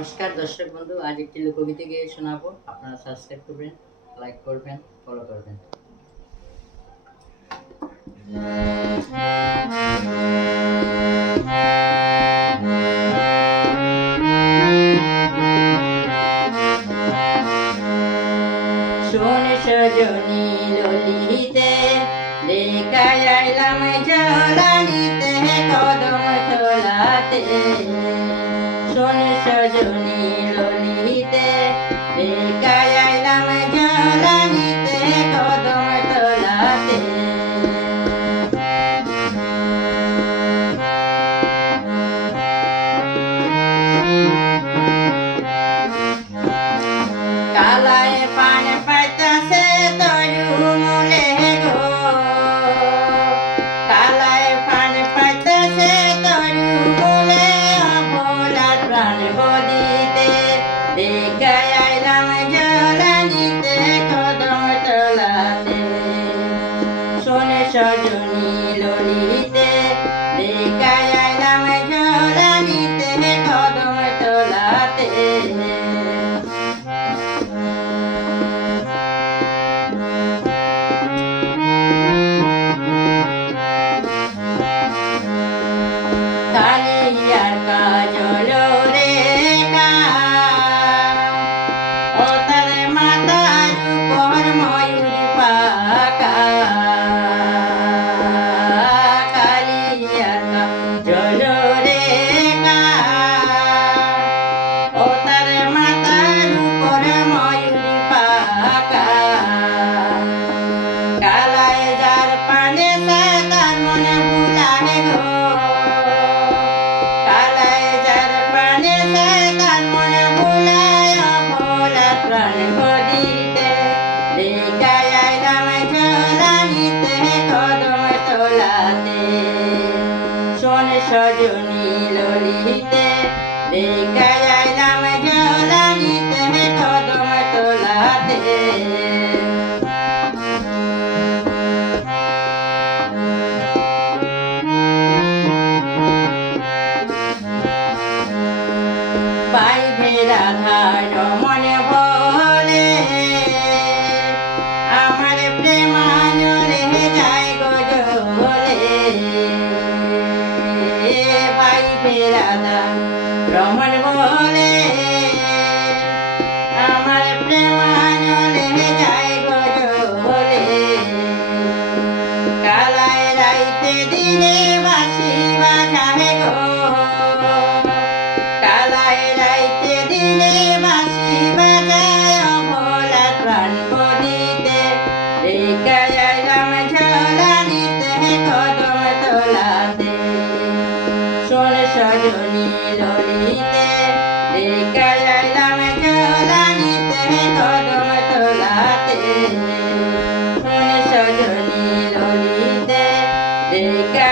নমস্কার দর্শক বন্ধু, আজ একটি লোকগীতি গেয়ে শোনাবো। আপনারা সাবস্ক্রাইব করবেন, লাইক করবেন, ফলো করবেন। শোন সজনী ললিতে, দেখায় আইলাম ঝোলানিতে কদম তোলাতে। শোন সজনী ললিতে, দেখায় আইলাম ঝোলানিতে কদম তোলাতে। কালায় পান পাইতাছে তরু মূলে গো, কালায় পান পাইতাছে তরু মূলে, অবলার প্রাণ বদিতে দেখায় আইলাম ঝোলানিতে কদম তোলাতে। শোন সজনী ললিতে, দেখায় আইলাম ঝোলানিতে কদম তোলাতে। কালিয়ার কাজল রেখা, ও তার মাথার উপর ময়ূর পাকা। কালিয়ার কাজল রেখা, ও তার মাথার উপর ময়ূর পাকা। কালায় যার পানে তার মনে ভুলাহে গো, কালায় যার পানে তার মনে ভুলায়, অবলা প্রাণ বদিতে দেখায় আইলাম ঝোলানিতে কদম তোলাতে। শোন সজনী ললিতে, দেখায় আইলাম ঝোলানিতে কদম তোলাতে। পাইবে রাধার মনে বলে, আমার প্রেমাঞ্জলে যায় গো জ্বলে। পাইবে রাধা রমণ বলে, আমার প্রেমাঞ্জলে যায় গো জ্বলে। কালায় রাইতে দিনে বাঁশি বাজাহে গো, কালায় রাইতে দিনে বাঁশি বাজায়, অবলা প্রাণ বদিতে দেখায় আইলাম ঝোলানিতে কদম তোলাতে। শোন সজনী ললিতে, দেখায় আইলাম ঝোলানিতে কদম তোলাতে। শোন সজনী ললিতে, দেখায়